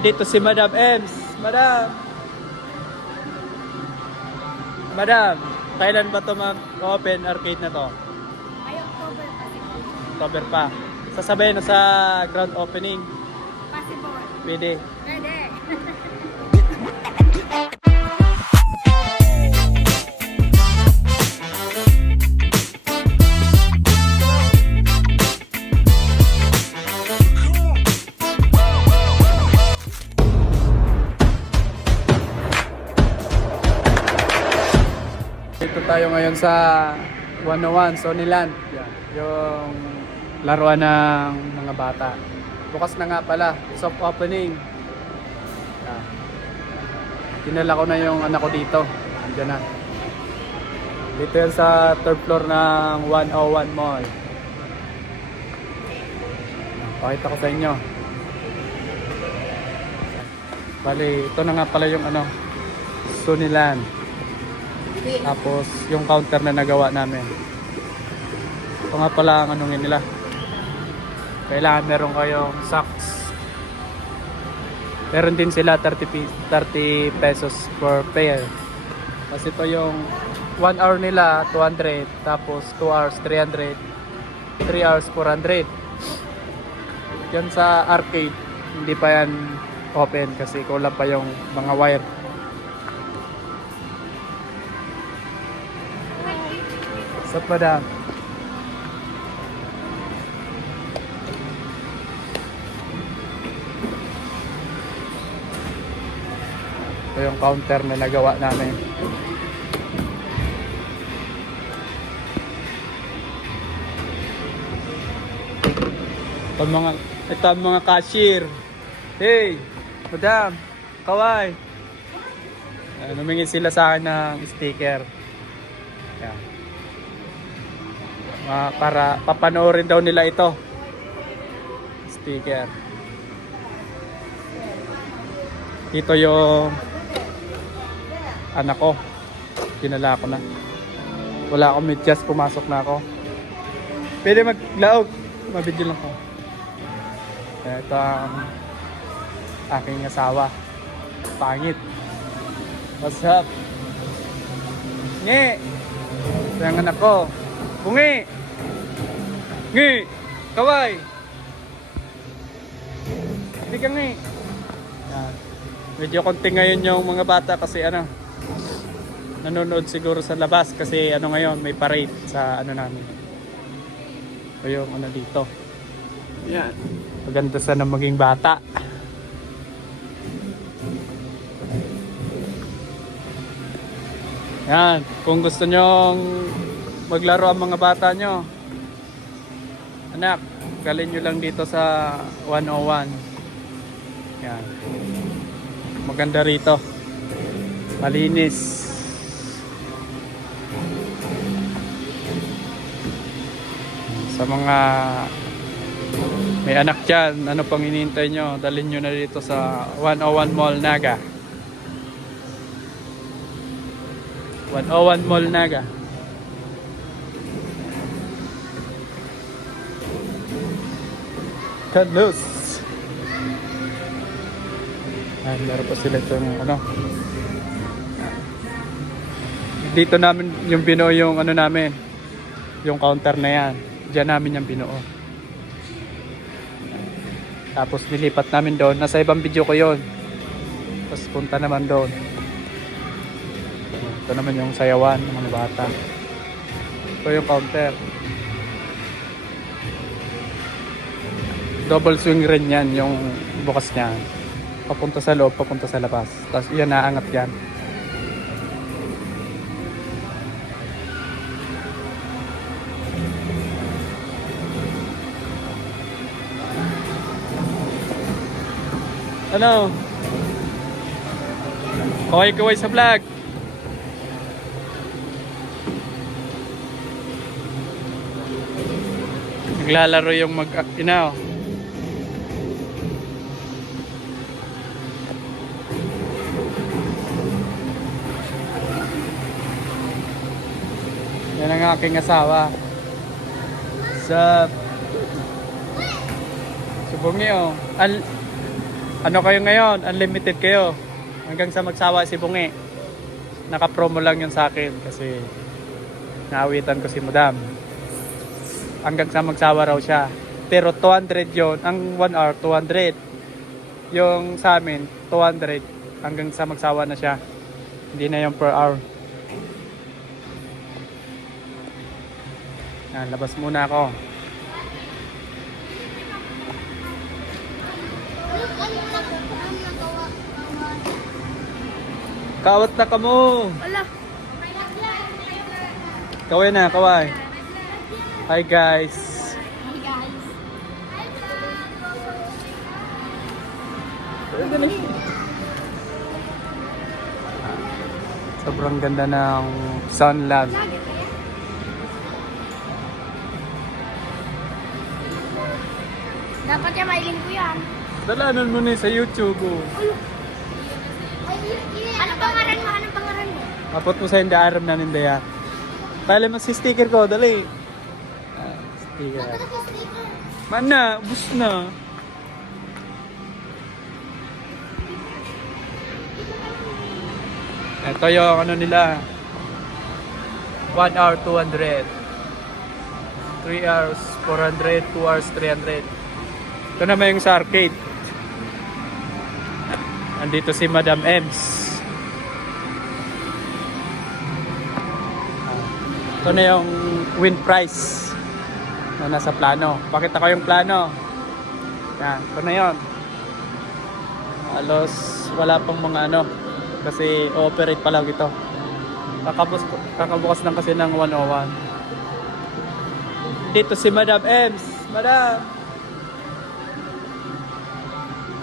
Dito si Madam Ems. Madam! Madam, kailan ba ito mag-open arcade na to? Ay, October possible. October pa. Sasabayin na sa grand opening. Possible. Pwede. Pwede. Dito tayo ngayon sa 101 Sonyland. Yan. Yung laruan ng mga bata. Bukas na nga pala. Soft opening. Yan. Dinala ko na yung anak ko dito. Andiyan na. Dito yan sa third floor ng 101 Mall. Pakita ko sa inyo. Bali, ito na nga pala yung Sonyland. Tapos yung counter na nagawa namin. Ito nga pala ang anong nila. Kailangan meron kayong socks. Meron din sila 30 pesos per pair. Kasi ito yung 1 hour nila 200, tapos 2 hours 300, 3 hours 400. Yan sa arcade, hindi pa yan open kasi kulang pa yung mga wire. Sa Madam. Ito yung counter na nagawa namin. Ito ang mga cashier. Hey, Madam, kaway. Humingi sila sa akin ng sticker. Yan. Para papanoorin daw nila ito. Sticker. Ito yung anak ko. Kinala ko na. Wala akong medyas, pumasok na ako. Pwede maglaog. Mabidyo lang ko. Ito ang aking asawa. Pangit. What's up? Nge! Ito yung anak ko. Bungi! Ngi! Kaway! Hindi ka ngi! Yan. Medyo konti ngayon yung mga bata kasi nanonood siguro sa labas kasi ngayon may parade sa namin. O yung dito. Yan. Maganda sana maging bata. Yan. Kung gusto nyong maglaro ang mga bata nyo, anak, galin nyo lang dito sa 101. Yan. Maganda rito. Malinis. Sa mga may anak dyan, ano pang hinihintay nyo, dalhin nyo na dito sa 101 Mall Naga. 101 Mall Naga. Carlos. Meron pa sila itong dito namin yung binuo yung namin, yung counter na yan. Diyan namin yung binuo. Tapos nilipat namin doon. Nasa ibang video ko yon. Tapos punta naman doon. Ito naman yung sayawan ng mga bata. Ito yung counter. Double swing rin yan yung bukas niya. Papunta sa loob, papunta sa labas. Tapos yan, naangat yan. Ano? Kaway-kaway sa vlog. Naglalaro yung mag-inaw. Yan ang aking asawa. Sup? Subong niyo. Ano kayo ngayon? Unlimited kayo. Hanggang sa magsawa si Bungi. Naka-promo lang yun sa akin kasi naawitan ko si Madam. Hanggang sa magsawa raw siya. Pero 200 yon, ang 1 hour 200. Yung sa amin 200 hanggang sa magsawa na siya. Hindi na yung per hour. Yan, labas muna ako. Kawat na ka mo. Wala. Kaway na, kaway. Hi guys. Hi guys. Sobrang ganda ng Sunland. Dapat yung mailing ko yan. Dalanan mo na sa YouTube. Oh. Anong pangalan mo? Anong pangalan mo? Apot mo sa hindi aram na nindaya. Pala mo si sticker ko, dali. Sticker. Man na, bus na. Ito yung ano nila. 1 hour 200. 3 hours 400, 2 hours 300. Ito naman yung sa arcade. Andito si Madam Ems. Ito na yung win prize na nasa plano. Pakita ko yung plano. Yan, ito na yun. Halos wala pang mga ano kasi ooperate pa lang ito. Kakabukas lang kasi ng 101. Dito si Madam Ems. Madam!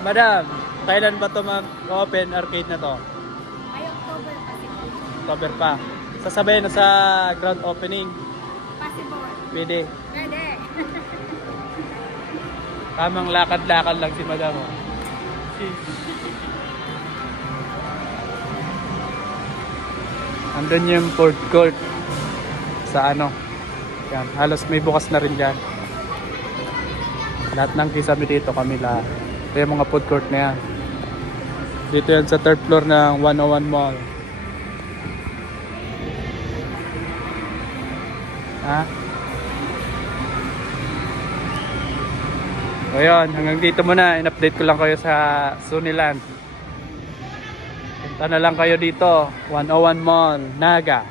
Madam, kailan ba ito mag-open arcade na to? Ay, October possible. October pa. Sasabihin na sa grand opening. Possible. Pwede. Pwede. Tamang lakad-lakad lang si Madam. Oh. Andun yung food court sa ano. Yan, halos may bukas na rin dyan. Lahat ng kisame dito kami lahat. Ito yung mga food court na yan. Dito yan sa third floor ng 101 Mall. Ha? O yun, hanggang dito muna. In-update ko lang kayo sa Suniland. Punta na lang kayo dito. 101 Mall, Naga.